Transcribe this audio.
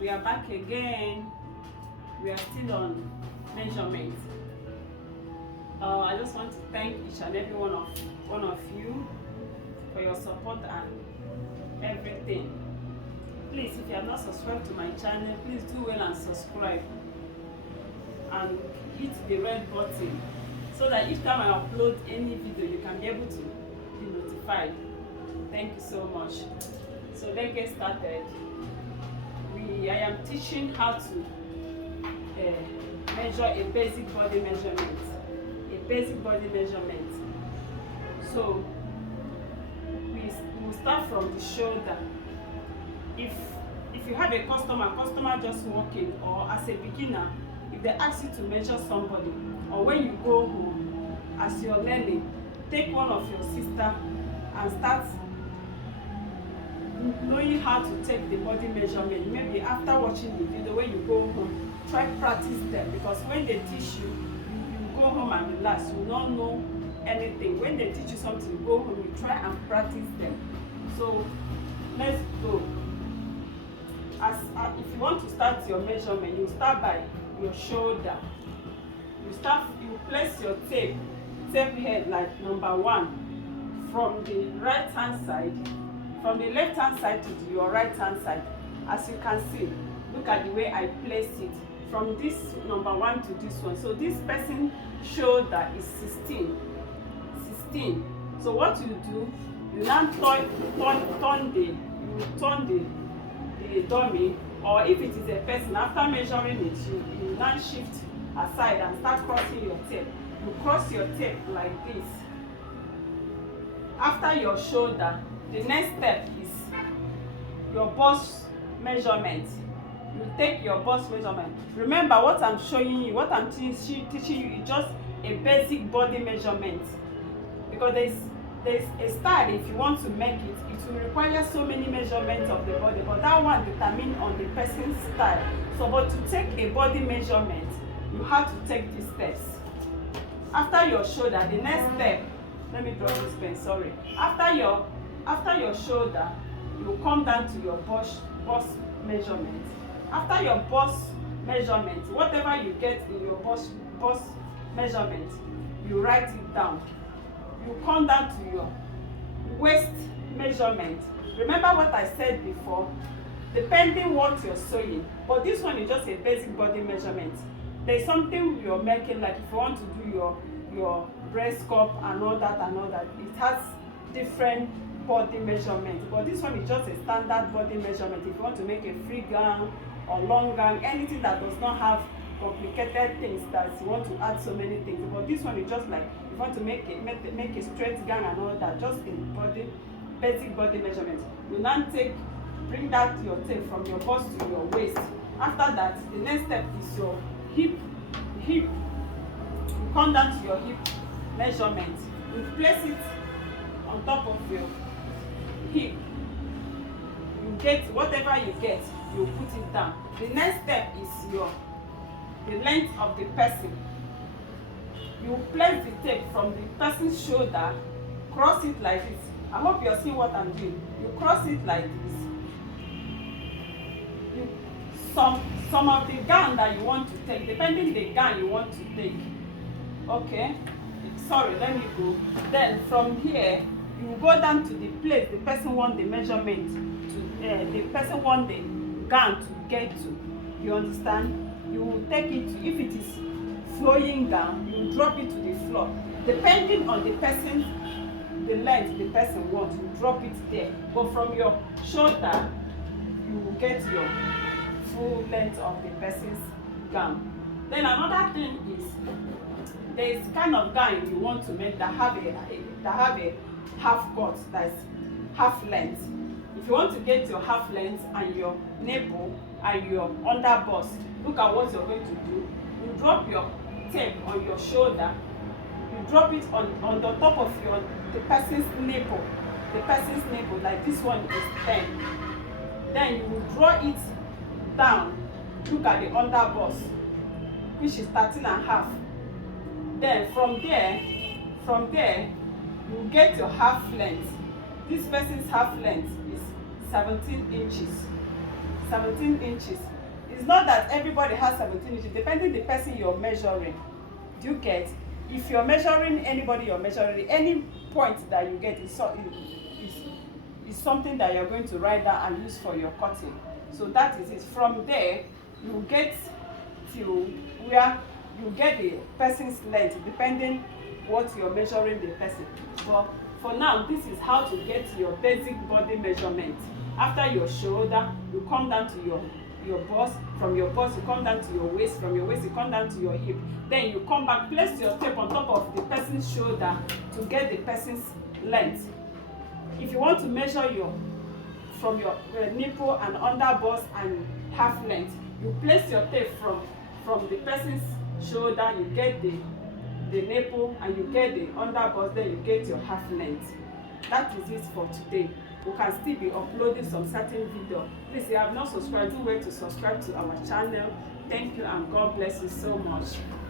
We are back again. We are still on measurement. I just want to thank each and every one of you for your support and everything. Please, if you have not subscribed to my channel, please do well and subscribe and hit the red button so that each time I upload any video you can be able to be notified. Thank you so much. So let's get started. I am teaching how to measure a basic body measurement. So we will start from the shoulder. If you have a customer just walking, or as a beginner, if they ask you to measure somebody, or when you go home as you're learning, take one of your sister and start knowing how to take the body measurement. Maybe after watching the video, when you go home, try practice them, because when they teach you, you go home and relax, you don't know anything. When they teach you something, you go home, you try and practice them. So let's go. If you want to start your measurement, you start by your shoulder. You place your tape head like number 1 from the right hand side, from the left hand side to your right hand side. As you can see, look at the way I placed it, from this number 1 to this one. So this person's shoulder is 16. So what you do, you now turn the dummy, or if it is a person, after measuring it, you now shift aside and start crossing your tape. You cross your tape like this. After your shoulder, the next step is your bust measurement. You take your bust measurement. Remember, what I'm showing you, what I'm teaching you is just a basic body measurement, because there's a style. If you want to make it will require so many measurements of the body, but that one determines on the person's style. So, but to take a body measurement, you have to take these steps. After your shoulder, the next step, let me draw this pen, sorry. After your shoulder, you come down to your bust measurement. After your bust measurement, whatever you get in your bust measurement, you write it down. You come down to your waist measurement. Remember what I said before, depending what you're sewing, but this one is just a basic body measurement. There's something you're making, like if you want to do your breast cup and all that, it has different body measurements, but this one is just a standard body measurement. If you want to make a free gown or long gown, anything that does not have complicated things that you want to add so many things, but this one is just like if you want to make a straight gown and all that, just in basic body measurement. You now bring that your tape from your bust to your waist. After that, the next step is your hip. You come down to your hip measurement. You place it on top of your hip. You get whatever you get, you put it down. The next step is the length of the person. You place the tape from the person's shoulder, cross it like this. I hope you're seeing what I'm doing. You cross it like this. Some of the gown that you want to take, depending the gown you want to take. Okay, sorry, let me go. Then from here, you go down to the place the person want the measurement to, the person want the gown to get to. You understand? You will take it, if it is flowing down, you drop it to the floor. Depending on the person, the length the person wants, you drop it there. But from your shoulder, you will get your full length of the person's gown. Then another thing is, there is kind of gown you want to make that have a half cut, that's half length. If you want to get your half length and your nipple and your under bust, look at what you're going to do. You drop your tape on your shoulder. You drop it on the top of the person's nipple. The person's nipple, like this one is 10. Then you will draw it down. Look at the under bust, which is 13.5. Then from there, you get your half length. This person's half length is 17 inches. 17 inches. It's not that everybody has 17 inches, depending the person you're measuring. Do you get? If you're measuring anybody, you're measuring any point that you get is something that you're going to write down and use for your cutting. So that is it. From there, you get to where you get the person's length, depending what you're measuring the person. But for now, this is how to get your basic body measurement. After your shoulder, you come down to your bust. From your bust, you come down to your waist. From your waist, you come down to your hip. Then you come back, place your tape on top of the person's shoulder to get the person's length. If you want to measure from your nipple and under bust and half length, you place your tape from the person's shoulder, you get the nipple, and you get the under bust, then you get your half length. That is it for today. We can still be uploading some certain video. Please, if you have not subscribed, do well to subscribe to our channel. Thank you, and God bless you so much.